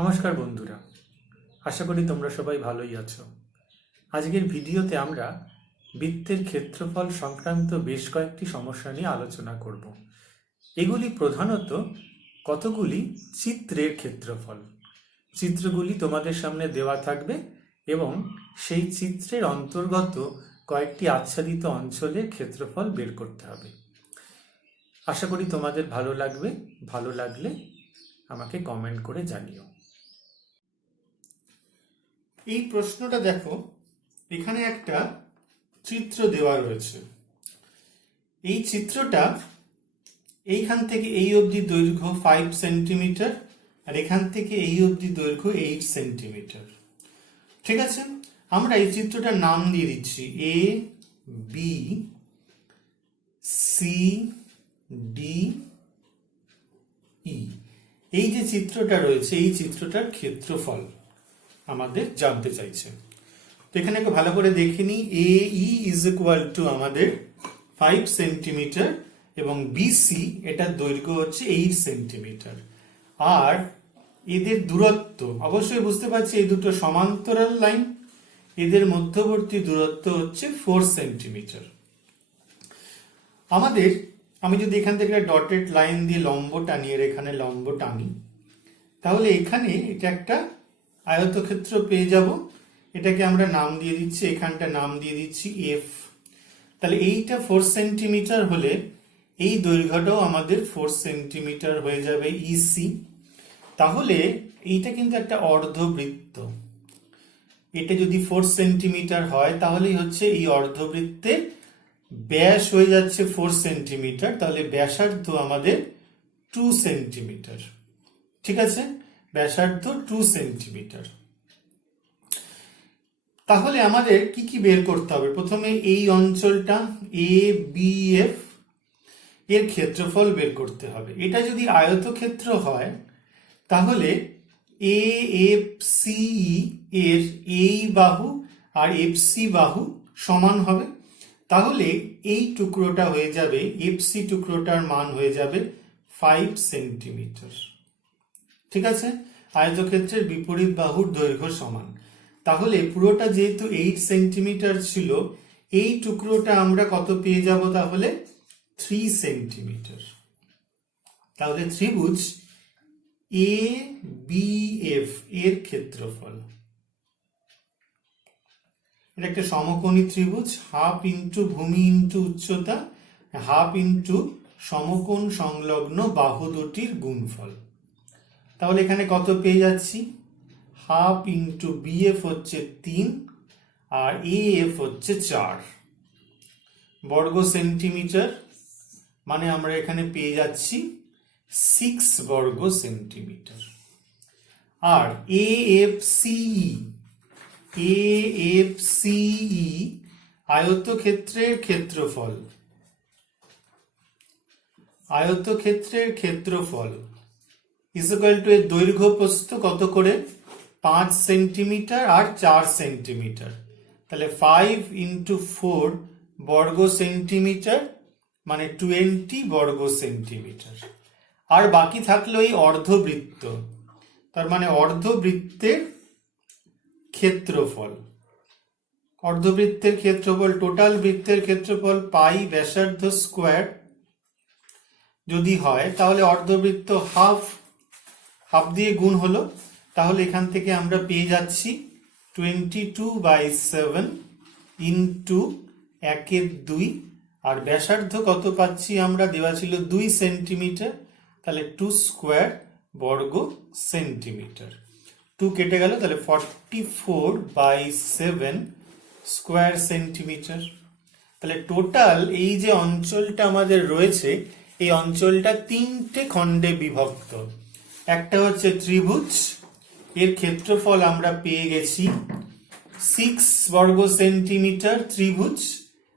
নমস্কার বন্ধুরা, আশা করি তোমরা সবাই ভালোই আছো। আজকের ভিডিওতে আমরা বৃত্তের ক্ষেত্রফল সংক্রান্ত বেশ কয়েকটি সমস্যা নিয়ে আলোচনা করব। এগুলি প্রধানত কতগুলি চিত্রের ক্ষেত্রফল। চিত্রগুলি তোমাদের সামনে দেওয়া থাকবে এবং সেই চিত্রের অন্তর্গত কয়েকটি আচ্ছাদিত অঞ্চলের ক্ষেত্রফল বের করতে হবে। আশা করি তোমাদের ভালো লাগবে। ভালো লাগলে আমাকে কমেন্ট করে জানিও। এই প্রশ্নটা দেখো, এখানে একটা চিত্র দেওয়া রয়েছে। এই চিত্রটা এইখান থেকে এই অবধি দৈর্ঘ্য 5 সেন্টিমিটার আর এখান থেকে এই অবধি দৈর্ঘ্য 8 সেন্টিমিটার। ঠিক আছে, আমরা এই চিত্রটার নাম দিয়ে দিচ্ছি A B C D E. এই যে চিত্রটা রয়েছে, এই চিত্রটার ক্ষেত্রফল আমাদের জানতে চাইছে। তো এখানে একটু ভালো করে দেখে নিই। এ ই ইজ ইকুয়াল টু আমাদের 5 সেন্টিমিটার এবং বিসি এটার দৈর্ঘ্য হচ্ছে 8 সেন্টিমিটার। আর এদের দূরত্ব অবশ্যই বুঝতে পারছি, এই দুটো সমান্তরাল লাইন, এদের মধ্যবর্তী দূরত্ব হচ্ছে 4 সেন্টিমিটার। আমি যদি এখান থেকে ডটেড লাইন দিয়ে লম্ব টানি আর এখানে লম্ব টানি, তাহলে এখানে এটা একটা আয়তক্ষেত্র পেয়ে যাব। এটাকে আমরা নাম দিয়ে দিচ্ছি, এখানটা নাম দিয়ে দিচ্ছি এফ। তাহলে এইটা 4 সেন্টিমিটার হলে এই দৈর্ঘ্যটাও আমাদের 4 সেন্টিমিটার হয়ে যাবে ইসি। তাহলে এইটা কিন্তু একটা অর্ধবৃত্ত। এটা যদি 4 সেন্টিমিটার হয় তাহলেই হচ্ছে এই অর্ধবৃত্তের ব্যাস হয়ে যাচ্ছে 4 সেন্টিমিটার। তাহলে ব্যাসার্ধ আমাদের 2 সেন্টিমিটার। ঠিক আছে, ব্যাসার্ধ 2 সেন্টিমিটার। তাহলে আমাদের কি কি বের করতে হবে? প্রথমে এই অঞ্চলটা এ বি এফ এর ক্ষেত্রফল বের করতে হবে। এটা যদি আয়তক্ষেত্র হয় তাহলে এ এফ সি এর এই বাহু আর এফ সি বাহু সমান হবে। তাহলে এই টুকরোটা হয়ে যাবে, এফ সি টুকরোটার মান হয়ে যাবে 5 সেন্টিমিটার। ঠিক আছে, আয়তক্ষেত্রের বিপরীত বাহুর দৈর্ঘ্য সমান। তাহলে পুরোটা যেহেতু 8 সেন্টিমিটার ছিল, এই টুকরোটা আমরা কত পেয়ে যাব? তাহলে 3 সেন্টিমিটার। তাহলে ত্রিভুজ এ বি এফ এর ক্ষেত্রফল, এটা একটা সমকোণী ত্রিভুজ। হাফ ইন্টু ভূমি ইন্টু উচ্চতা, হাফ ইন্টু সমকোণ সংলগ্ন বাহু দুটির গুণফল। তাহলে এখানে কত পেয়ে যাচ্ছি? হাফ ইন্টু বিএফ হচ্ছে 3 আর এএফ হচ্ছে 4 বর্গ সেন্টিমিটার। মানে আমরা এখানে পেয়ে যাচ্ছি 6 বর্গ সেন্টিমিটার। আর এএফসিই আয়তক্ষেত্রের ক্ষেত্রফল, ইজ ইকুয়াল টু এর দৈর্ঘ্য প্রস্থ কত করে? 5 সেন্টিমিটার আর 4 সেন্টিমিটার। তাহলে 5 ইন্টু 4 বর্গ সেন্টিমিটার মানে 20 বর্গ সেন্টিমিটার। আর বাকি থাকলো এই অর্ধবৃত্ত, তার মানে অর্ধবৃত্তের ক্ষেত্রফল। অর্ধবৃত্তের ক্ষেত্রফল, টোটাল বৃত্তের ক্ষেত্রফল পাই ব্যাসার্ধ স্কোয়ার যদি হয়, তাহলে অর্ধবৃত্ত হাফ দিয়ে গুণ হলো। তাহলে এখান থেকে আমরা পেয়ে যাচ্ছি 22/7 ইন্টু 1/2। আর ব্যাসার্ধ কত পাচ্ছি আমরা? দেওয়া ছিল 2 সেন্টিমিটার, তাহলে 2 স্কোয়ার বর্গ সেন্টিমিটার। 2 কেটে গেল, তাহলে 44/7 স্কোয়ার সেন্টিমিটার। তাহলে টোটাল এই যে অঞ্চলটা আমাদের রয়েছে, এই অঞ্চলটা 3টে খণ্ডে বিভক্ত। একটা হচ্ছে ত্রিভুজ, এর ক্ষেত্রফল আমরা পেয়ে গেছি 6 বর্গ সেন্টিমিটার ত্রিভুজ।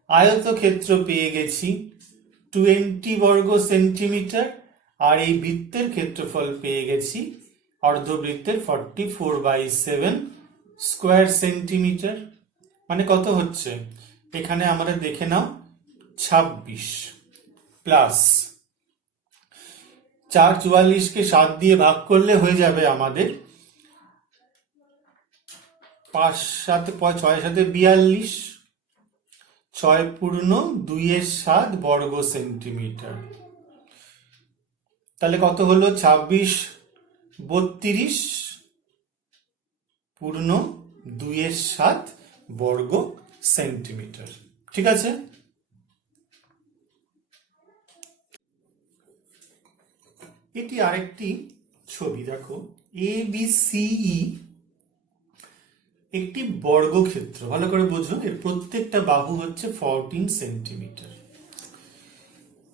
আয়তক্ষেত্র পেয়ে গেছি 20 বর্গ সেন্টিমিটার। আর এই বৃত্তের ক্ষেত্রফল পেয়ে গেছি অর্ধবৃত্তের 44/7 স্কোয়ার সেন্টিমিটার। মানে কত হচ্ছে? এখানে আমরা দেখে নাও, 26 প্লাস 4 44কে 7 দিয়ে ভাগ করলে হয়ে যাবে আমাদের 5 7 6 7 42, 6 পূর্ণ 2/7 বর্গ সেন্টিমিটার। তাহলে কত হলো? 26 32 পূর্ণ 2/7 বর্গ সেন্টিমিটার। ঠিক আছে? এটি আরেকটি ছবি, দেখো ABCE একটি বর্গক্ষেত্র। ভালো করে বোঝো, এর প্রত্যেকটা বাহু হচ্ছে 14 সেন্টিমিটার।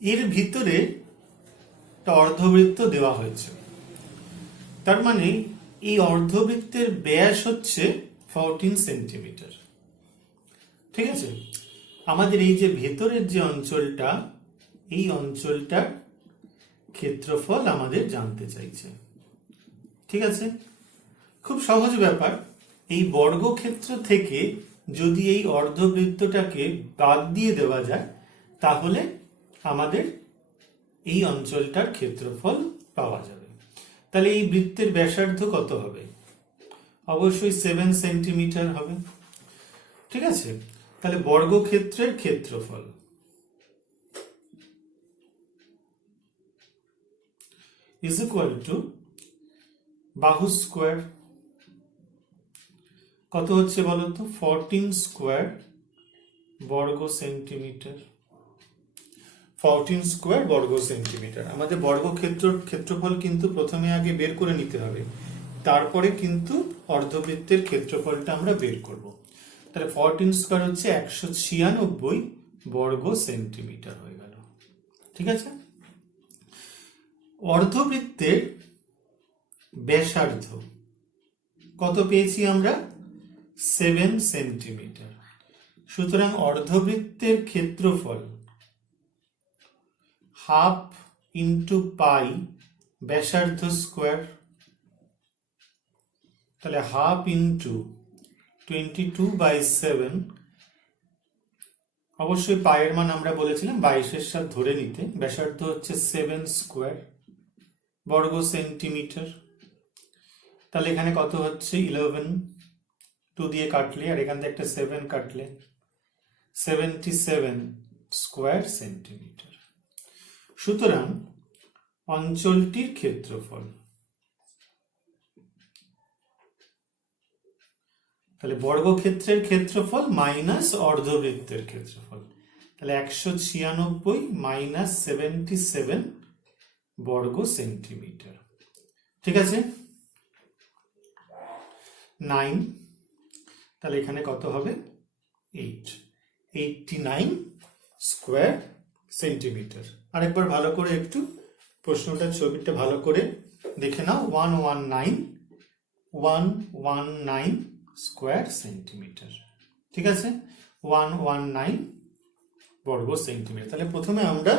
এর ভিতরে একটা অর্ধবৃত্ত দেওয়া হয়েছে, তার মানে এই অর্ধবৃত্তের ব্যাস হচ্ছে 14 সেন্টিমিটার। ঠিক আছে? আমাদের এই যে ভেতরের যে অঞ্চলটা, এই অঞ্চলটার ক্ষেত্রফল আমাদের জানতে চাইছে। ঠিক আছে? খুব সহজ ব্যাপার। এই বর্গক্ষেত্র থেকে যদি এই অর্ধবৃত্তটাকে বাদ দিয়ে দেওয়া যায়, তাহলে আমাদের এই অঞ্চলটার ক্ষেত্রফল পাওয়া যাবে। তাহলে এই বৃত্তের ব্যাসার্ধ কত হবে? অবশ্যই 7 সেন্টিমিটার হবে। ঠিক আছে? তাহলে বর্গক্ষেত্রের ক্ষেত্রফল ইজ ইকুয়াল টু বাহু স্কোয়ার। কত হচ্ছে বলো তো? 14 স্কোয়ার বর্গ সেন্টিমিটার। 14 স্কোয়ার বর্গ সেন্টিমিটার। আমাদের বর্গক্ষেত্রের ক্ষেত্রফল কিন্তু প্রথমে আগে বের করে নিতে হবে, তারপরে কিন্তু অর্ধবৃত্তের ক্ষেত্রফলটা আমরা বের করব। তাহলে 14 স্কোয়ার হচ্ছে 196 বর্গ সেন্টিমিটার হয়ে গেল। ঠিক আছে? অর্ধবৃত্তের ব্যাসার্ধ কত পেয়েছি আমরা? 7 সেন্টিমিটার। সুতরাং অর্ধবৃত্তের ক্ষেত্রফল হাফ ইন্টু পাই ব্যাসার্ধ স্কোয়ার। তাহলে হাফ ইন্টু 22/7। অবশ্যই পায়ের মান আমরা বলেছিলাম 22-এর সাথে ধরে নিতে। ব্যাসার্ধ হচ্ছে 7 স্কোয়ার বর্গ সেন্টিমিটার। তাহলে এখানে কত হচ্ছে? 11, 2 দিয়ে কাটলে আর এখান থেকে একটা 7 কাটলে 77 স্কোয়ার সেন্টিমিটার। সুতরাং অঞ্চলটির ক্ষেত্রফল, তাহলে বর্গক্ষেত্রের ক্ষেত্রফল মাইনাস অর্ধবৃত্তের ক্ষেত্রফল, তাহলে 196 মাইনাস 77 বর্গ সেন্টিমিটার। ঠিক আছে? 9, তাহলে এখানে কত হবে? 89 স্কোয়ার সেন্টিমিটার। আরেকবার ভালো করে একটু প্রশ্নটার ছবিটা ভালো করে দেখে নাও। 119 স্কোয়ার সেন্টিমিটার। ঠিক আছে? 119 বর্গ সেন্টিমিটার। তাহলে প্রথমে আমরা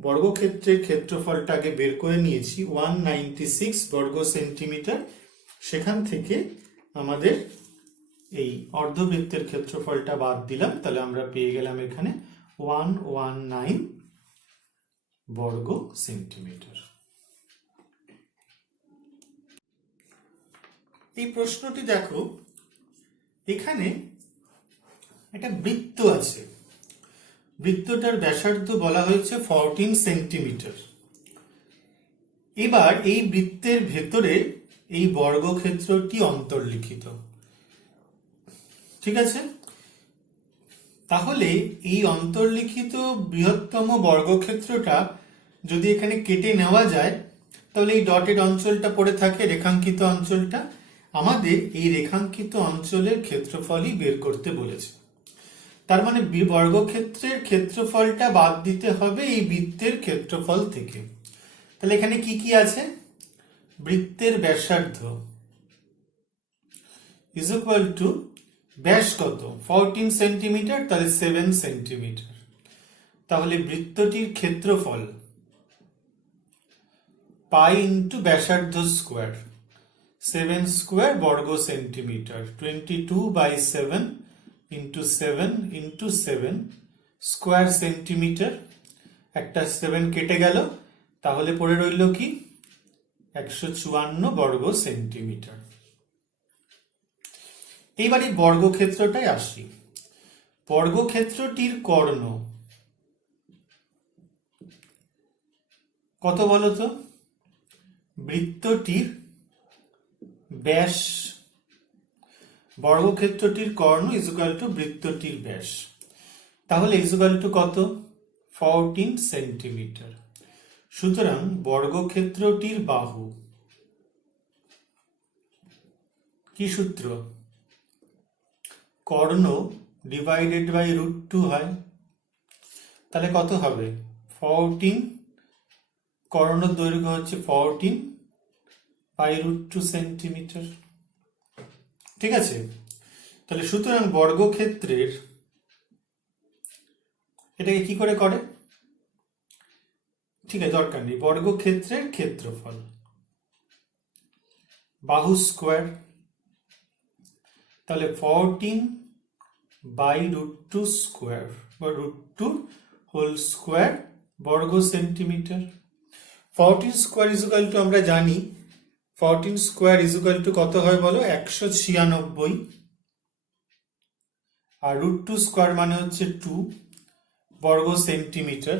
বর্গক্ষেত্রের ক্ষেত্রফলটাকে বের করে নিয়েছি 196 বর্গ সেন্টিমিটার। সেখান থেকে আমাদের এই অর্ধবৃত্তের ক্ষেত্রফলটা বাদ দিলাম, তাহলে আমরা পেয়ে গেলাম এখানে 119 বর্গ সেন্টিমিটার। এই প্রশ্নটি দেখো, এখানে একটা বৃত্ত আছে, বৃত্তটার ব্যাসার্ধ বলা হয়েছে 14 সেন্টিমিটার। এবার এই বৃত্তের ভেতরে এই বর্গক্ষেত্রটি অন্তর্লিখিত। ঠিক আছে? তাহলে এই অন্তর্লিখিত বৃহত্তম বর্গক্ষেত্রটা যদি এখানে কেটে নেওয়া যায়, তাহলে এই ডটেড অঞ্চলটা পড়ে থাকে, রেখাঙ্কিত অঞ্চলটা। আমাদের এই রেখাঙ্কিত অঞ্চলের ক্ষেত্রফলই বের করতে বলেছে। তার মানে বর্গক্ষেত্রের ক্ষেত্রফলটা বাদ দিতে হবে এই বৃত্তের ক্ষেত্রফল থেকে। তাহলে এখানে কি কি আছে? বৃত্তের ব্যাসার্ধ ইজ ইকুয়াল টু ব্যাস কত? 14 সেন্টিমিটার, তাহলে 7 সেন্টিমিটার। তাহলে বৃত্তটির ক্ষেত্রফল পাই ইন্টু ব্যাসার্ধ স্কোয়ার, 7 স্কোয়ার বর্গ centimetre, 22/7 into 7 into 7 square centimetre. একটা 7 কেটে গেল, তাহলে পড়ে রইল কি? 154 বর্গ সেন্টিমিটার। এইবার এই বর্গক্ষেত্রটায় আসি। বর্গক্ষেত্রটির কর্ণ কত বলতো? বৃত্তটির ব্যাস, বর্গক্ষেত্রটির কর্ণ ইজ ইকুয়াল টু বৃত্তটির ব্যাস। তাহলে ইজ ইকুয়াল টু কত? 14 সেন্টিমিটার। সুতরাং বর্গক্ষেত্রটির বাহু, কি সূত্র? কর্ণ ডিভাইডেড বাই √2 হয়। তাহলে কত হবে? 14, কর্ণ দৈর্ঘ্য হচ্ছে 14 বাই √2 সেন্টিমিটার। ঠিক আছে? তাহলে সুতরাং বর্গক্ষেত্রের, এটাকে কি করে করে? ঠিক আছে, দরকার নেই। বর্গক্ষেত্রের ক্ষেত্রফল বাহু স্কোয়ার, তাহলে 14 বাই √2 স্কোয়ার বা √2 হোল স্কোয়ার বর্গ centimetre. 14 square is equal to, আমরা জানি 14 স্কোয়ার ইজ ইকুয়াল টু কত হয় বলো? 196। আর √2 স্কোয়ার মানে হচ্ছে 2 বর্গ সেন্টিমিটার।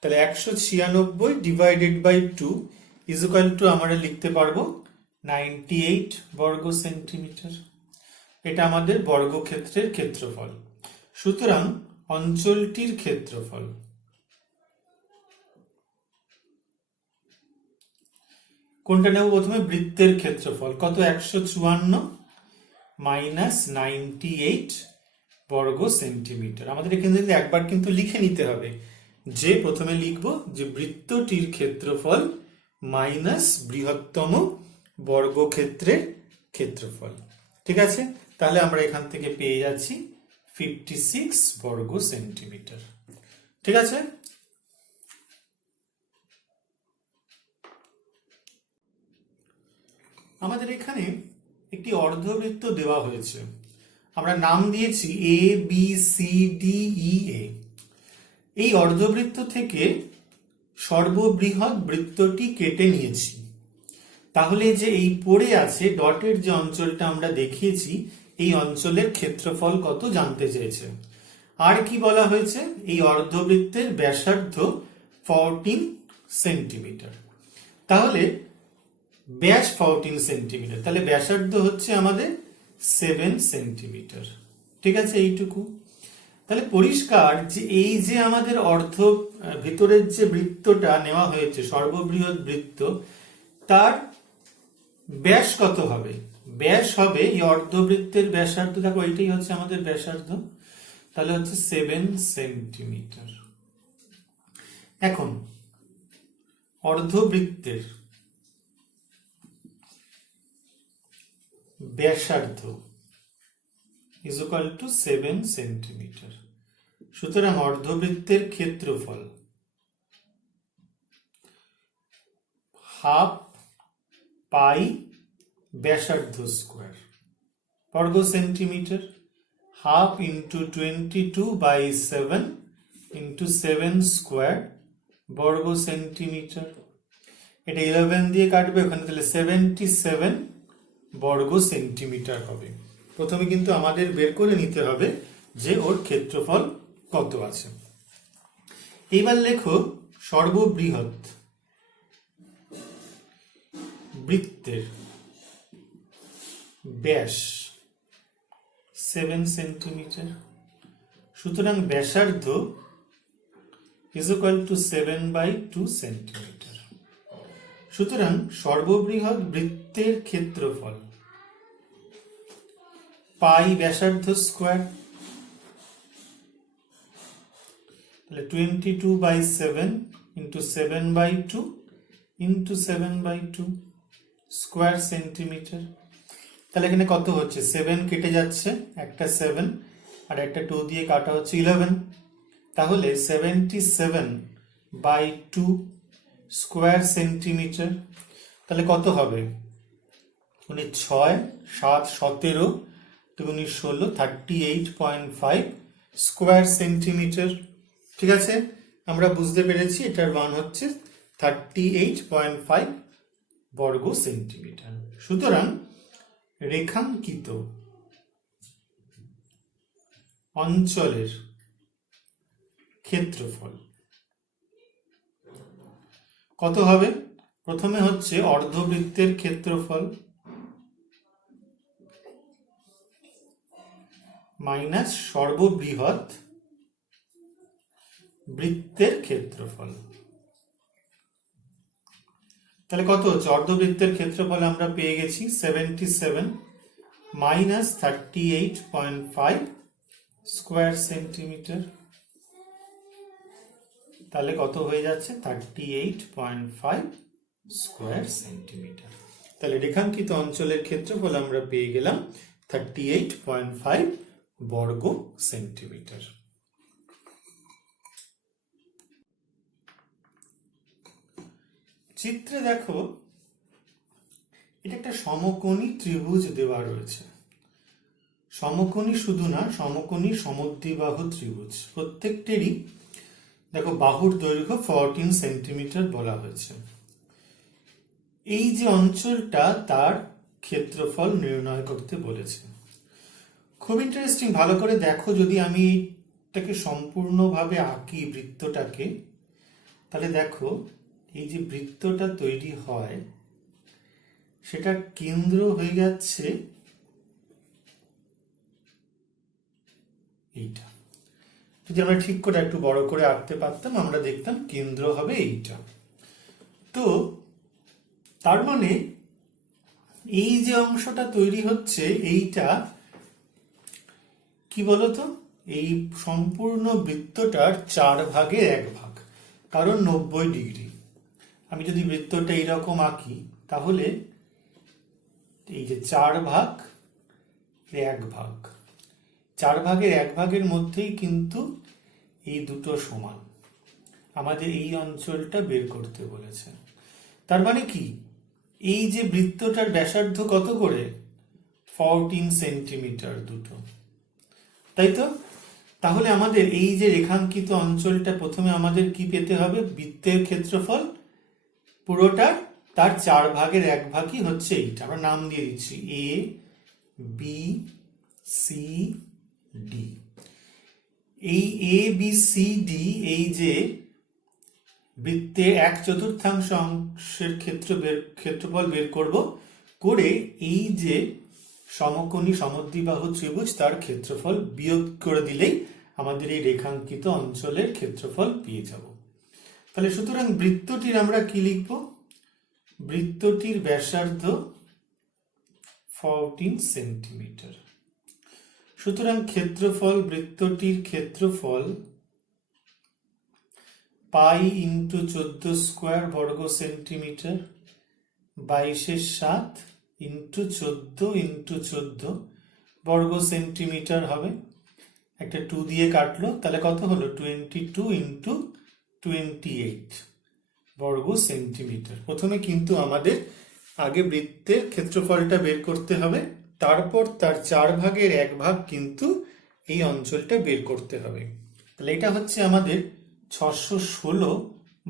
তাহলে 196 divided by 2 is equal to আমরা লিখতে পারবো 98 বর্গ সেন্টিমিটার। এটা আমাদের বর্গক্ষেত্রের ক্ষেত্রফল। সুতরাং অঞ্চলটির ক্ষেত্রফল কোনটা নেব? প্রথমে বৃত্তের ক্ষেত্রফল কত? 154 মাইনাস 98 বর্গ সেন্টিমিটার। আমাদের এখানে যদি একবার কিন্তু লিখে নিতে হবে যে প্রথমে লিখব যে বৃত্তটির ক্ষেত্রফল মাইনাস বৃহত্তম বর্গক্ষেত্রের ক্ষেত্রফল। ঠিক আছে? তাহলে আমরা এখান থেকে পেয়ে যাচ্ছি 56 বর্গ সেন্টিমিটার। ঠিক আছে? আমাদের এখানে একটি অর্ধবৃত্ত দেওয়া হয়েছে, আমরা নাম দিয়েছি ABCDEA। এই অর্ধবৃত্ত থেকে সর্ববৃহৎ বৃত্তটি কেটে নিয়েছি। তাহলে যে এই পড়ে আছে ডটের যে অঞ্চলটা আমরা দেখিয়েছি, এই অঞ্চলের ক্ষেত্রফল কত জানতে চেয়েছে। আর কি বলা হয়েছে? এই অর্ধবৃত্তের ব্যাসার্ধ 14 সেন্টিমিটার। তাহলে ব্যাস 14 সেন্টিমিটার, তাহলে ব্যাসার্ধ হচ্ছে আমাদের 7 সেন্টিমিটার। ঠিক আছে? এইটুকু। তাহলে পরিষ্কার যে এই যে আমাদের ভিতরের যে বৃত্তটা নেওয়া হয়েছে, সর্ববৃহৎ বৃত্ত, তার ব্যাস কত হবে? ব্যাস হবে এই অর্ধবৃত্তের ব্যাসার্ধ, দেখো এইটাই হচ্ছে আমাদের ব্যাসার্ধ, তাহলে হচ্ছে 7 সেন্টিমিটার। এখন অর্ধবৃত্তের ব্যাসার্ধ ইজ ইকুয়াল টু 7 সেন্টিমিটার। সুতরাং অর্ধবৃত্তের ক্ষেত্রফল হাফ পাই ব্যাসার্ধ স্কোয়ার বর্গ centimetre, half into 22/7 into 7 square বর্গ সেন্টিমিটার। এটা 11 দিয়ে কাটবে ওখানে, তাহলে 77 বর্গ সেন্টিমিটার হবে। প্রথমে কিন্তু আমাদের বের করে নিতে হবে যে ওর ক্ষেত্রফল কত আছে। এইবার লেখো সর্ববৃহৎ বৃত্তের ব্যাস 7 সেন্টিমিটার। সুতরাং ব্যাসার্ধ ইজ ইকুয়াল টু 7/2 সেন্টিমিটার। সুতরাং সর্ববৃহৎ বৃত্তের ক্ষেত্রফল পাই ব্যাসার্ধ স্কোয়ার, তাহলে 22/7 ইন্টু 7/2 ইন্টু 7/2 স্কোয়ার সেন্টিমিটার। তাহলে এখানে কত হচ্ছে? 7 কেটে যাচ্ছে, একটা 7 আর একটা 2 দিয়ে কাটা হচ্ছে 11, তাহলে 77/2 স্কোয়ার সেন্টিমিটার। তাহলে কত হবে? 6, 7, 17, 16, 38.5 স্কোয়ার সেন্টিমিটার। ঠিক আছে? আমরা বুঝতে পেরেছি এটার মান হচ্ছে 38.5 বর্গ সেন্টিমিটার। সুতরাং রেখাঙ্কিত অঞ্চলের ক্ষেত্রফল কত হবে? প্রথমে হচ্ছে অর্ধবৃত্তের ক্ষেত্রফল মাইনাস সর্ববৃহৎ বৃত্তের ক্ষেত্রফল। তাহলে কত হচ্ছে? অর্ধবৃত্তের ক্ষেত্রফল আমরা পেয়ে গেছি 77 মাইনাস 38.5 স্কোয়ার সেন্টিমিটার। তাহলে কত হয়ে যাচ্ছে? 38.5 স্কোয়ার সেন্টিমিটার। তাহলে রেখাঙ্কিত অঞ্চলের ক্ষেত্রফল আমরা পেয়ে গেলাম 38.5 বর্গ সেন্টিমিটার। চিত্রে দেখো, এটা একটা সমকোণী ত্রিভুজ দেওয়া রয়েছে। সমকোণী শুধু না, সমকোণী সমদ্বিবাহু ত্রিভুজ। প্রত্যেকটিরই দেখো বাহুর দৈর্ঘ্য 14 সেন্টিমিটার বলা হয়েছে। এই যে অঞ্চলটা, তার ক্ষেত্রফল নির্ণয় করতে বলেছে। খুব ইন্টারেস্টিং, ভালো করে দেখো। যদি আমি এটাকে সম্পূর্ণভাবে আঁকি বৃত্তটাকে, তাহলে দেখো এই যে বৃত্তটা তৈরি হয় সেটা কেন্দ্র হয়ে যাচ্ছে এইটা। যদি আমরা ঠিক করে একটু বড় করে আঁকতে পারতাম, আমরা দেখতাম কেন্দ্র হবে এইটা। তো তার মানে এই যে অংশটা তৈরি হচ্ছে এইটা কি বলতো? এই সম্পূর্ণ বৃত্তটার 4 ভাগের 1 ভাগ, কারণ 90 ডিগ্রি। আমি যদি বৃত্তটা এইরকম আঁকি, তাহলে এই যে 4 ভাগ 1 ভাগ, 4 ভাগের 1 ভাগের মধ্যেই কিন্তু এই দুটো সমান। আমাদের এই অঞ্চলটা বের করতে বলেছে। তার মানে কি? এই যে বৃত্তটার ব্যাসার্ধ কত করে? 14 সেন্টিমিটার দুটো, তাই তো? তাহলে আমাদের এই যে রেখাঙ্কিত অঞ্চলটা, প্রথমে আমাদের কি পেতে হবে? বৃত্তের ক্ষেত্রফল পুরোটা, তার 4 ভাগের 1 ভাগই হচ্ছে এইটা। আমরা নাম দিয়ে দিচ্ছি এ বি সি ডি। এই এ বি সি ডি, এই যে বৃত্তে 1/4 অংশের ক্ষেত্রফল বের করব, করে এই যে সমকোণী সমদ্বিবাহু ত্রিভুজ, তার ক্ষেত্রফল বিয়োগ করে দিলেই আমাদের এই রেখাঙ্কিত অঞ্চলের ক্ষেত্রফল পেয়ে যাব। তাহলে সুতরাং বৃত্তটির আমরা কি লিখব? বৃত্তটির ব্যাসার্ধ 14 সেন্টিমিটার। সুতরাং ক্ষেত্রফল, বৃত্তটির ক্ষেত্রফল পাই ইন্টু 14 স্কোয়ার বর্গ সেন্টিমিটার, 22/7 ইন্টু 14 ইন্টু 14 বর্গ সেন্টিমিটার হবে। একটা 2 দিয়ে কাটলো, তাহলে কত হলো? 22 ইন্টু 28 বর্গ সেন্টিমিটার। প্রথমে কিন্তু আমাদের আগে বৃত্তের ক্ষেত্রফলটা বের করতে হবে, তারপর তার 4 ভাগের 1 ভাগ কিন্তু এই অঞ্চলটা বের করতে হবে। তাহলে এটা হচ্ছে আমাদের 616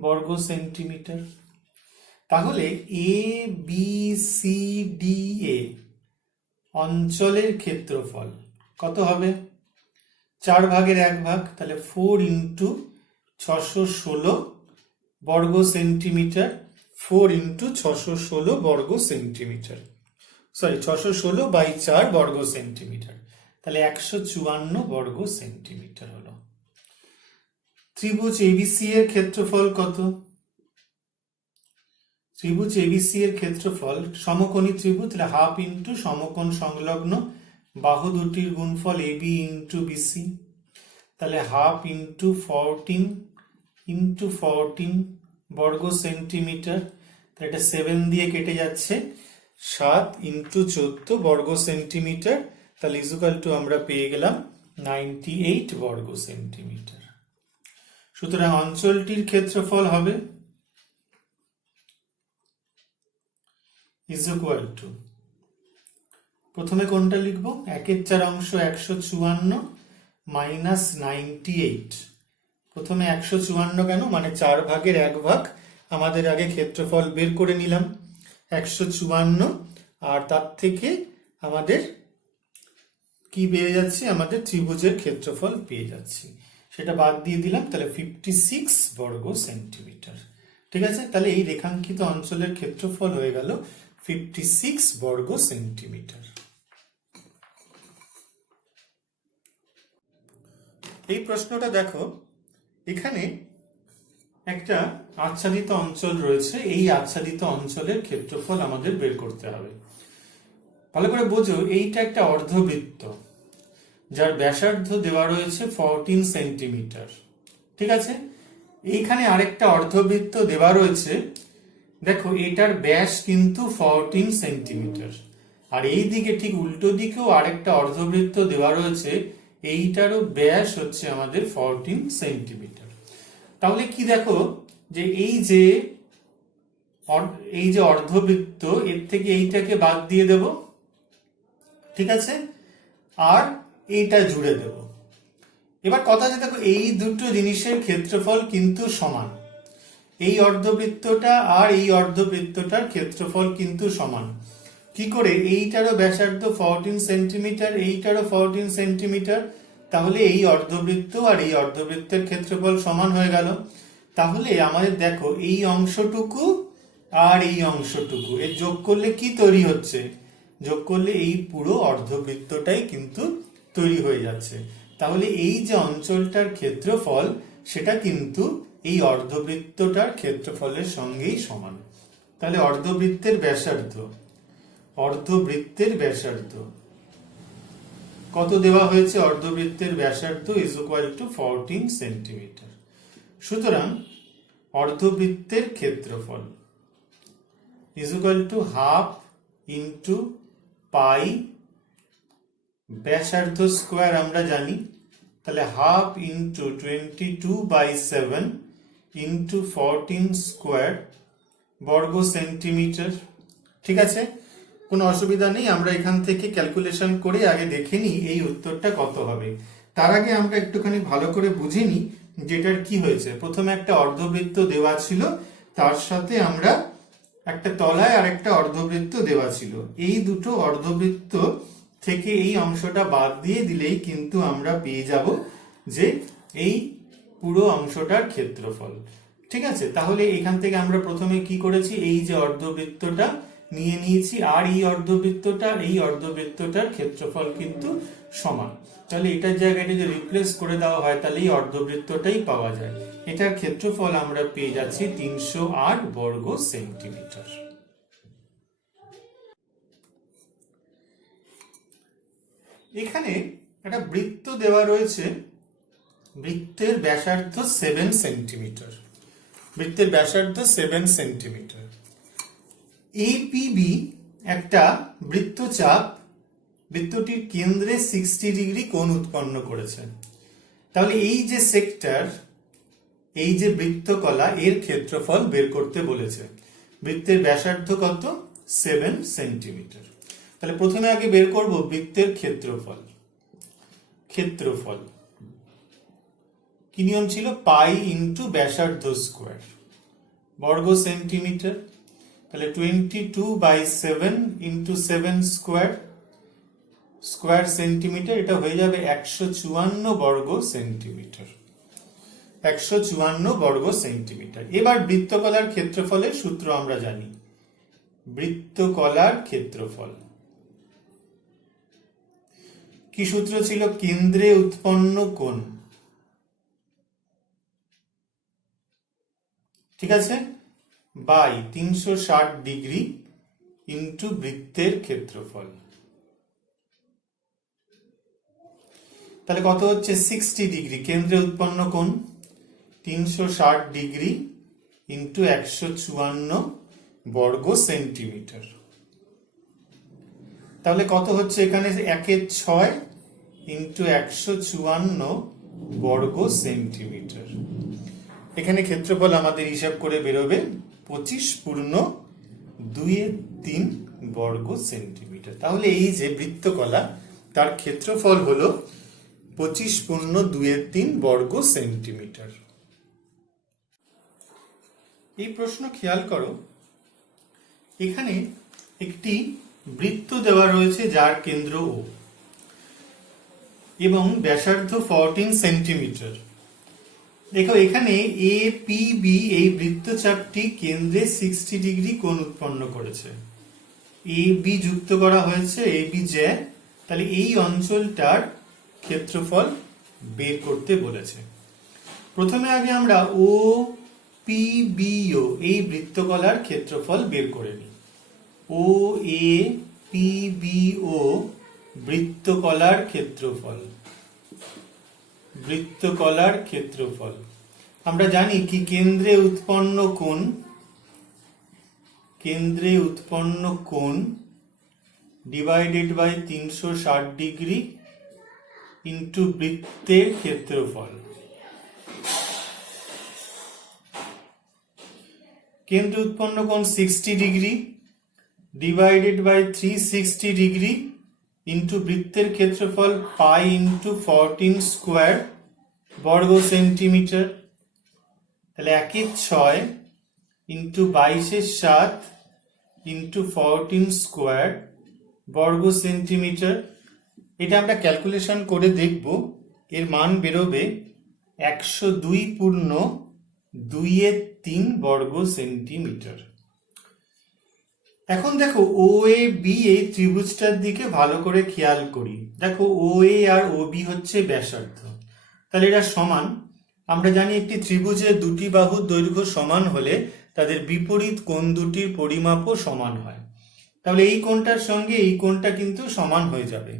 বর্গ সেন্টিমিটার। তাহলে A B C D A অঞ্চলের ক্ষেত্রফল কত হবে? 4 ভাগের 1 ভাগ, তাহলে 4 ইন্টু 616 বর্গ সেন্টিমিটার, 4 ইন্টু 616 বর্গ সেন্টিমিটার, 616/4 বর্গ সেন্টিমিটার। তাহলে 154 বর্গ সেন্টিমিটার হলো। ত্রিভুজ এবিসি এর ক্ষেত্রফল কত? ত্রিভুজ এবিসি এর ক্ষেত্রফল, সমকোণী ত্রিভুজ, তাহলে হাফ ইন্টু সমকোণ সংলগ্ন বাহু দুটির গুণফল এবি ইন্টু বিসি। তাহলে হাফ ইন্টু 14 ইন্টু 14 বর্গ সেন্টিমিটার। তাহলে এটা 7 দিয়ে কেটে যাচ্ছে, 7 ইন্টু 14 বর্গ সেন্টিমিটার। তাহলে ইজুকাল টু আমরা পেয়ে গেলাম 98 বর্গ সেন্টিমিটার। সুতরাং অঞ্চলটির ক্ষেত্রফল হবে ইজ ইকুয়াল টু, প্রথমে কোনটা লিখবো? 1/4 অংশ 154 মাইনাস 98। প্রথমে 154 কেন? মানে 4 ভাগের 1 ভাগ আমাদের আগে ক্ষেত্রফল বের করে নিলাম 154, আর তার থেকে আমাদের কি পেয়ে যাচ্ছি, আমাদের ত্রিভুজের ক্ষেত্রফল পেয়ে যাচ্ছি। সেটা বাদ দিয়ে দিলাম, তাহলে 56 বর্গ সেন্টিমিটার। ঠিক আছে, তাহলে এই রেখাঙ্কিত অঞ্চলের ক্ষেত্রফল হয়ে গেল 56 বর্গ সেন্টিমিটার। এই প্রশ্নটা দেখো, এখানে একটা আচ্ছাদিত অঞ্চল রয়েছে, এই আচ্ছাদিত অঞ্চলের ক্ষেত্রফল আমাদের বের করতে হবে। ভালো করে বোঝো, এইটা একটা অর্ধবৃত্ত যার ব্যাসার্ধ দেওয়া রয়েছে 14 সেন্টিমিটার। ঠিক আছে, এইখানে আরেকটা অর্ধবৃত্ত দেওয়া রয়েছে, দেখো এটার ব্যাস কিন্তু 14 সেন্টিমিটার, আর এই দিকে ঠিক উল্টো দিকেও আরেকটা অর্ধবৃত্ত দেওয়া রয়েছে, এইটারও ব্যাস হচ্ছে আমাদের 14 সেন্টিমিটার। তাহলে কি দেখো, যে এই যে অর্ধবৃত্ত, এর থেকে এইটাকে বাদ দিয়ে দেব, ঠিক আছে, আর এইটা জুড়ে দেব। এবার কথা আছে, দেখো এই দুটো জিনিসের ক্ষেত্রফল কিন্তু সমান, এই অর্ধবৃত্তটা আর এই অর্ধবৃত্তটার ক্ষেত্রফল কিন্তু সমান। কি করে? এইটারও ব্যাসার্ধ 14 সেন্টিমিটার, এইটারও 14 সেন্টিমিটার, তাহলে এই অর্ধবৃত্ত আর এই অর্ধবৃত্তের ক্ষেত্রফল সমান হয়ে গেল। তাহলে আমাদের দেখো এই অংশটুকু আর এই অংশটুকু এর যোগ করলে কি তৈরি হচ্ছে? যোগ করলে এই পুরো অর্ধবৃত্তটাই কিন্তু তৈরি হয়ে যাচ্ছে। তাহলে এই যে অঞ্চলটার ক্ষেত্রফল, সেটা কিন্তু এই অর্ধবৃত্তটার ক্ষেত্রফলের সঙ্গেই সমান। তাহলে অর্ধবৃত্তের ব্যাসার্ধ কত দেওয়া হয়েছে? অর্ধবৃত্তের ব্যাসার্ধ ইজ ইকুয়াল টু 14 সেন্টিমিটার। সুতরাং অর্ধবৃত্তের ক্ষেত্রফল is equal to half into পাই, ব্যাসার্ধ স্কোয়ার আমরা জানি, তাহলে হাফ ইন্টু 22/7 ইন্টু 14 স্কোয়ার বর্গ সেন্টিমিটার। ঠিক আছে, কোনো অসুবিধা নেই, আমরা এখান থেকে ক্যালকুলেশন করে আগে দেখে নিই এই উত্তরটা কত হবে। তার আগে আমরা একটুখানি ভালো করে বুঝে নিই যেটার কি হয়েছে। প্রথমে একটা অর্ধবৃত্ত দেওয়া ছিল, তার সাথে আমরা একটা তলায় আর একটা অর্ধবৃত্ত দেওয়া ছিল, এই দুটো অর্ধবৃত্ত থেকে এই অংশটা বাদ দিয়ে দিলেই কিন্তু আমরা পেয়ে যাব যে এই পুরো অংশটার ক্ষেত্রফল। ঠিক আছে, তাহলে এখান থেকে আমরা প্রথমে কি করেছি, এই যে অর্ধবৃত্তটা নিয়ে নিয়েছি, আর এই অর্ধবৃত্তটার ক্ষেত্রফল কিন্তু সমান। তাহলে এটার জায়গায় যদি রিপ্লেস করে দেওয়া হয়, তাহলে এই অর্ধবৃত্তটাই পাওয়া যায়। এটার ক্ষেত্রফল আমরা পেয়ে যাচ্ছি 308 বর্গ সেন্টিমিটার। এখানে একটা বৃত্ত দেওয়া রয়েছে, বৃত্তের ব্যাসার্ধ 7 সেন্টিমিটার। এপিবি একটা বৃত্তচাপ, বৃত্তটির কেন্দ্রে 60 ডিগ্রি কোণ উৎপন্ন করেছে। তাহলে এই যে সেক্টর, এই যে বৃত্তকলা, এর ক্ষেত্রফল বের করতে বলেছে। বৃত্তের ব্যাসার্ধ কত? 7 সেন্টিমিটার। তাহলে প্রথমে আগে বের করব বৃত্তের ক্ষেত্রফল। কি নিয়ম ছিল? পাই ইন্টু ব্যাসার্ধ স্কোয়ার বর্গ সেন্টিমিটার। তাহলে 22/7 ইন্টু 7 স্কোয়ার সেন্টিমিটার, এটা হয়ে যাবে 154 বর্গ সেন্টিমিটার। 154 বর্গ সেন্টিমিটার। এবার বৃত্তকলার ক্ষেত্রফলের সূত্র আমরা জানি। বৃত্তকলার ক্ষেত্রফল কি সূত্র ছিল? কেন্দ্রে উৎপন্ন কোণ। ঠিক আছে, বাই 360 ডিগ্রি ইন্টু বৃত্তের ক্ষেত্রফল। তাহলে কত হচ্ছে? 60 ডিগ্রি, কেন্দ্রে উৎপন্ন কোণ 360 ডিগ্রি ইন্টু 154 বর্গ সেন্টিমিটার। তাহলে কত হচ্ছে? এখানে 1/6 ইন্টু 154 বর্গ সেন্টিমিটার। এখানে ক্ষেত্রফল আমাদের হিসাব করে বেরোবে 25.2-3 বর্গ সেন্টিমিটার। তাহলে এই যে বৃত্তকলা, তার ক্ষেত্রফল হলো 25.2-3 বর্গ সেন্টিমিটার। এই প্রশ্ন খেয়াল করো, এখানে একটি বৃত্ত দেওয়া রয়েছে যার কেন্দ্র ও। এবং ব্যাসার্ধ 14 সেন্টিমিটার। দেখো এখানে APB এই বৃত্তচাপটি কেন্দ্রে 60 ডিগ্রি কোণ উৎপন্ন করেছে। AB যুক্ত করা হয়েছে ABJ, তাহলে এই অঞ্চলটার ক্ষেত্রফল বের করতে বলেছে। প্রথমে আগে আমরা OPBO এই বৃত্তকলার ক্ষেত্রফল বের করে নিই। OAPBO বৃত্তকলার ক্ষেত্রফল। বৃত্তকলার ক্ষেত্রফল আমরা জানি কি কেন্দ্রে উৎপন্ন কোণ, কেন্দ্রে উৎপন্ন কোণ ডিভাইডেড বাই 360 ডিগ্রি ইন্টু বৃত্তের ক্ষেত্রফল। কেন্দ্রে উৎপন্ন কোণ 60 degree divided by 360 degree into বৃত্তের ক্ষেত্রফল পাই ইন্টু 14 স্কোয়ার বর্গ সেন্টিমিটার। তাহলে 1/6 ইন্টু 22/7 ইন্টু 14 স্কোয়ার বর্গ সেন্টিমিটার। এটা আমরা ক্যালকুলেশন করে দেখব, এর মান বেরোবে 102.2 বর্গ সেন্টিমিটার। এখন দেখো OAB এই ত্রিভুজটার দিকে ভালো করে খেয়াল করি। দেখো OA আর OB হচ্ছে ব্যাসার্ধ, তাহলে এরা সমান। আমরা জানি একটি ত্রিভুজের দুটি বাহুর দৈর্ঘ্য সমান হলে তাদের বিপরীত কোণ দুটির পরিমাপও সমান হয়। তাহলে এই কোণটার সঙ্গে এই কোণটা কিন্তু সমান হয়ে যাবে।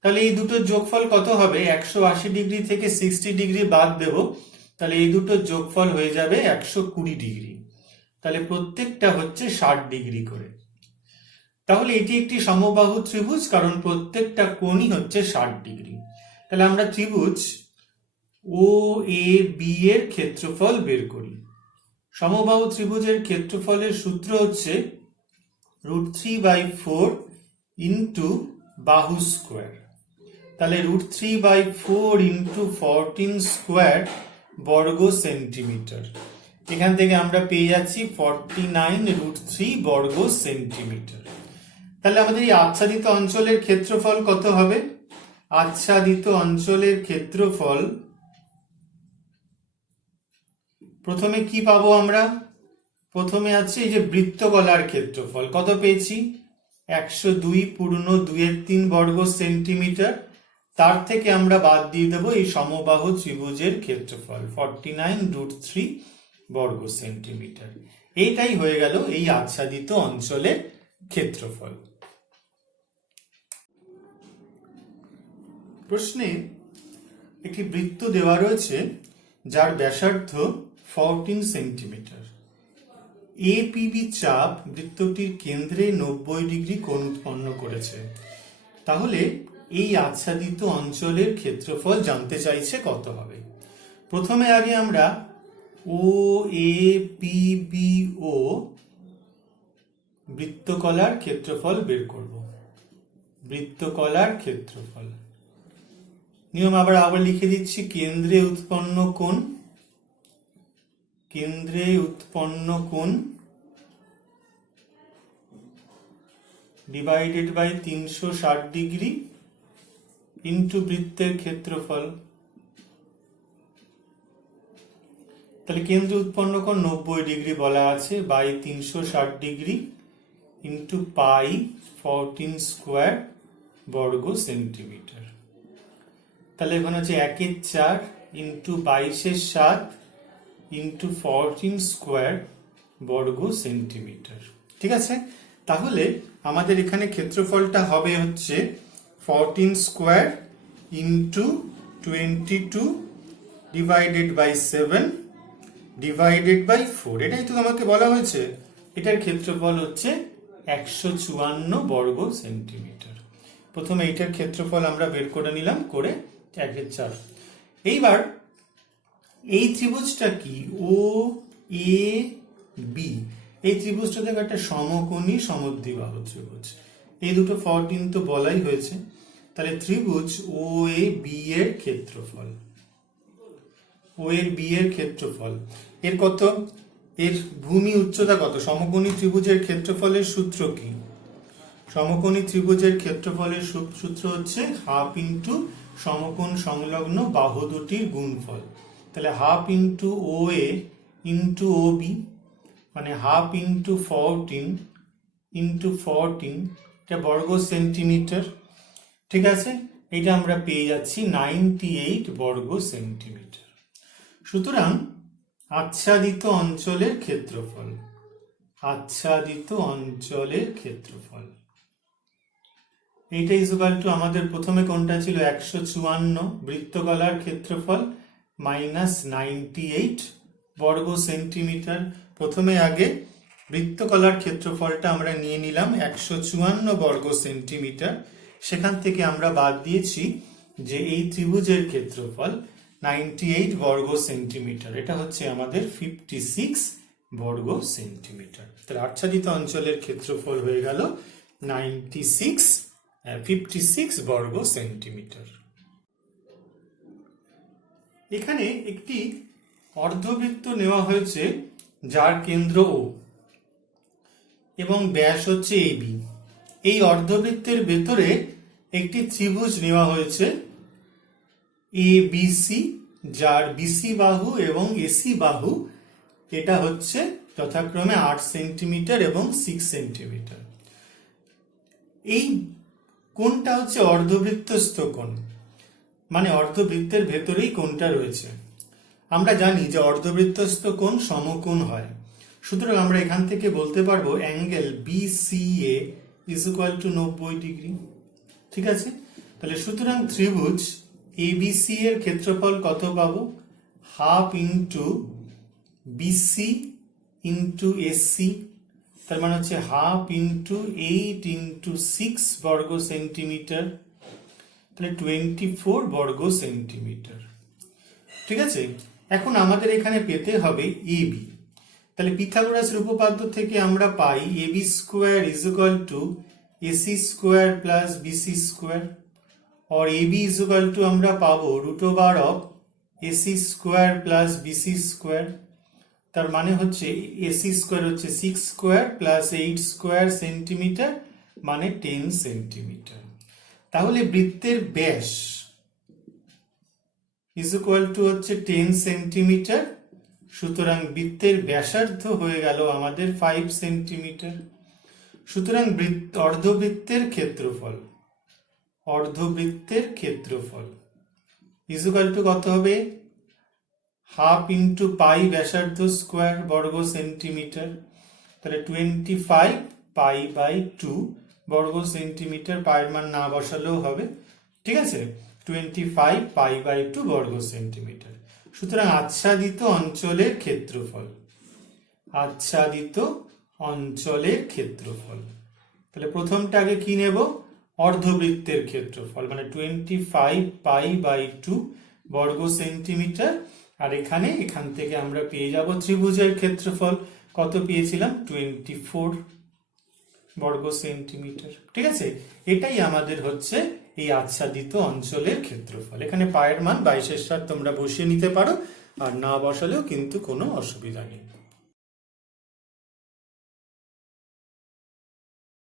তাহলে এই দুটোর যোগফল কত হবে? 180 ডিগ্রি থেকে 60 ডিগ্রি বাদ দেব, তাহলে এই দুটোর যোগফল হয়ে যাবে 120 ডিগ্রি। তাহলে প্রত্যেকটা হচ্ছে 60 ডিগ্রি করে। তাহলে এটি একটি সমবাহু ত্রিভুজ, কারণ প্রত্যেকটা কোণই হচ্ছে 60 ডিগ্রি। তাহলে আমরা ত্রিভুজ OAB এর ক্ষেত্রফল বের করি। সমবাহু ত্রিভুজের ক্ষেত্রফলের সূত্র হচ্ছে √3/4 ইন্টু বাহু স্কোয়ার। তাহলে √3/4 ইন্টু 14 স্কোয়ার বর্গ সেন্টিমিটার। এখান থেকে আমরা পেয়ে যাচ্ছি 49√3 বর্গ সেন্টিমিটার। তাহলে আমাদের এই আচ্ছাদিত অঞ্চলের ক্ষেত্রফল কত হবে? আচ্ছাদিত অঞ্চলের ক্ষেত্রফল প্রথমে কি পাবো আমরা? প্রথমে আছে এই যে বৃত্তকলার ক্ষেত্রফল, কত পেয়েছি? 102.2 বর্গ সেন্টিমিটার। তার থেকে আমরা বাদ দিয়ে দেবো এই সমবাহু ত্রিভুজের ক্ষেত্রফল 49√3 বর্গ সেন্টিমিটার। এইটাই হয়ে গেল এই আচ্ছাদিত অঞ্চলের ক্ষেত্রফল। প্রশ্নে একটি বৃত্ত দেওয়া রয়েছে যার ব্যাসার্ধ 14 সেন্টিমিটার। APB চাপ বৃত্তটির কেন্দ্রে 90 ডিগ্রি কোণ উৎপন্ন করেছে। তাহলে এই আচ্ছাদিত অঞ্চলের ক্ষেত্রফল জানতে চাইছে কত হবে। প্রথমে আগে আমরা OAPBO বৃত্তকলার ক্ষেত্রফল বের করব। বৃত্তকলার ক্ষেত্রফল নিয়ম আবার লিখে দিচ্ছি। কেন্দ্রে উৎপন্ন কোণ, কেন্দ্রে উৎপন্ন কোণ ডিভাইডেড বাই 360 ডিগ্রি ইন্টু বৃত্তের ক্ষেত্রফল। তাহলে কেন্দ্রে উৎপন্ন কোণ 90 ডিগ্রি বলা আছে, by 360 degree into pi 14 square বর্গ সেন্টিমিটার। তাহলে এখানে হচ্ছে 1/4 ইন্টু 22/7 ইন্টু 14 স্কোয়ার বর্গ সেন্টিমিটার। ঠিক আছে, তাহলে আমাদের এখানে ক্ষেত্রফলটা হবে হচ্ছে 14 square into 22 divided by 7 divided by 4। এটাই তো আমাকে বলা হয়েছে। এটার ক্ষেত্রফল হচ্ছে 154 বর্গ সেন্টিমিটার। প্রথমে এইটার ক্ষেত্রফল আমরা বের করে নিলাম, করে 1/4। এইবার এই ত্রিভুজটা কি? OAB এই ত্রিভুজটা থেকে একটা সমকোণী সমদ্বিবাহু ত্রিভুজ। এই দুটো 14 তো বলাই হয়েছে। তাহলে ত্রিভুজ OAB এর ক্ষেত্রফল, OAB এর ক্ষেত্রফল এর কত? এর ভূমি উচ্চতা কত? সমকোণী ত্রিভুজের ক্ষেত্রফলের সূত্র কি? সমকোণী ত্রিভুজের ক্ষেত্রফলের সূত্র হচ্ছে হাফ ইন্টু সমকোণ সংলগ্ন বাহু দুটির গুণফল। তাহলে হাফ ইন্টু ও এ ইন্টু ও বি, মানে হাফ ইন্টু 14 ইন্টু 14, এটা বর্গ সেন্টিমিটার। ঠিক আছে, এটা আমরা পেয়ে যাচ্ছি 98 বর্গ সেন্টিমিটার। সুতরাং আচ্ছাদিত অঞ্চলের ক্ষেত্রফল, আচ্ছাদিত অঞ্চলের ক্ষেত্রফল, এইটা ইকুয়াল টু আমাদের প্রথমে কোনটা ছিল 154 বৃত্তকলার ক্ষেত্রফল মাইনাস 98 বর্গ সেন্টিমিটার। প্রথমে আগে বৃত্তকলার ক্ষেত্রফলটা আমরা নিয়ে নিলাম 154 বর্গ সেন্টিমিটার, সেখান থেকে আমরা বাদ দিয়েছি যে এই ত্রিভুজের ক্ষেত্রফল 98 বর্গ সেন্টিমিটার, এটা হচ্ছে আমাদের 56 বর্গ সেন্টিমিটার। তাহলে আচ্ছাদিত অঞ্চলের ক্ষেত্রফল হয়ে গেল 56 বর্গ সেন্টিমিটার। এখানে একটি অর্ধবৃত্ত নেওয়া হয়েছে যার কেন্দ্র ও এবং ব্যাস হচ্ছে এবি। এই অর্ধবৃত্তের ভেতরে একটি ত্রিভুজ নেওয়া হয়েছে এবিসি, যার বিসি বাহু এবং এসি বাহু এটা হচ্ছে যথাক্রমে 8 সেন্টিমিটার এবং 6 সেন্টিমিটার। এই কোণটা হচ্ছে অর্ধবৃত্তস্থ কোণ, মানে অর্ধবৃত্তের ভেতরেই কোণটা রয়েছে। আমরা জানি যে অর্ধবৃত্তস্থ কোণ সমকোণ হয়, সুতরাং আমরা এখান থেকে বলতে পারবো angle BCA is equal two 90 degree. ঠিক আছে, তাহলে সুতরাং ত্রিভুজ এবিসি এর ক্ষেত্রফল কত পাবো? Half into BC into AC, তার মানে হচ্ছে হাফ ইন্টু 8 ইন্টু 6 বর্গ সেন্টিমিটার, তাহলে 24 বর্গ সেন্টিমিটার। ঠিক আছে, এখন আমাদের এখানে পেতে হবে এবি। তাহলে পিথাগোরাসের উপপাদ্য থেকে আমরা পাই AB square is equal to AC square plus BC square, और এবি ইজ ইকুয়াল টু আমরা পাবো root over of AC square plus BC square. তার মানে হচ্ছে এসি স্কোয়ার হচ্ছে 6 স্কোয়ার প্লাস 8 স্কোয়ার সেন্টিমিটার, মানে 10 সেন্টিমিটার। তাহলে বৃত্তের ব্যাস ইজ ইকুয়াল টু হচ্ছে 10 সেন্টিমিটার, সুতরাং বৃত্তের ব্যাসার্ধ হয়ে গেল আমাদের 5 সেন্টিমিটার। সুতরাং অর্ধবৃত্তের ক্ষেত্রফল, অর্ধবৃত্তের ক্ষেত্রফল ইজ ইকুয়াল টু কত হবে? হাফ ইন্টু পাই ব্যাসার্ধ স্কোয়ার বর্গ সেন্টিমিটার, তাহলে 25 পাই বাই 2 বর্গ সেন্টিমিটার। পায়ের মান না বসালেও হবে। ঠিক আছে, 25 পাই বাই 2 বর্গ সেন্টিমিটার। সুতরাং আচ্ছাদিত অঞ্চলের ক্ষেত্রফল, আচ্ছাদিত অঞ্চলের ক্ষেত্রফল, তাহলে প্রথমটা আগে কি নেব? অর্ধবৃত্তের ক্ষেত্রফল, মানে 25 পাই বাই 2 বর্গ সেন্টিমিটার। আর এখান থেকে আমরা পেয়ে যাব ত্রিভুজের ক্ষেত্রফল, কত পেয়েছিলাম? 24 বর্গ সেন্টিমিটার। ঠিক আছে, এটাই আমাদের হচ্ছে এই আচ্ছাদিত অঞ্চলের ক্ষেত্রফল। এখানে পায়ের মান 22 তোমরা বসিয়ে নিতে পারো, আর না বসালেও কিন্তু কোনো অসুবিধা নেই।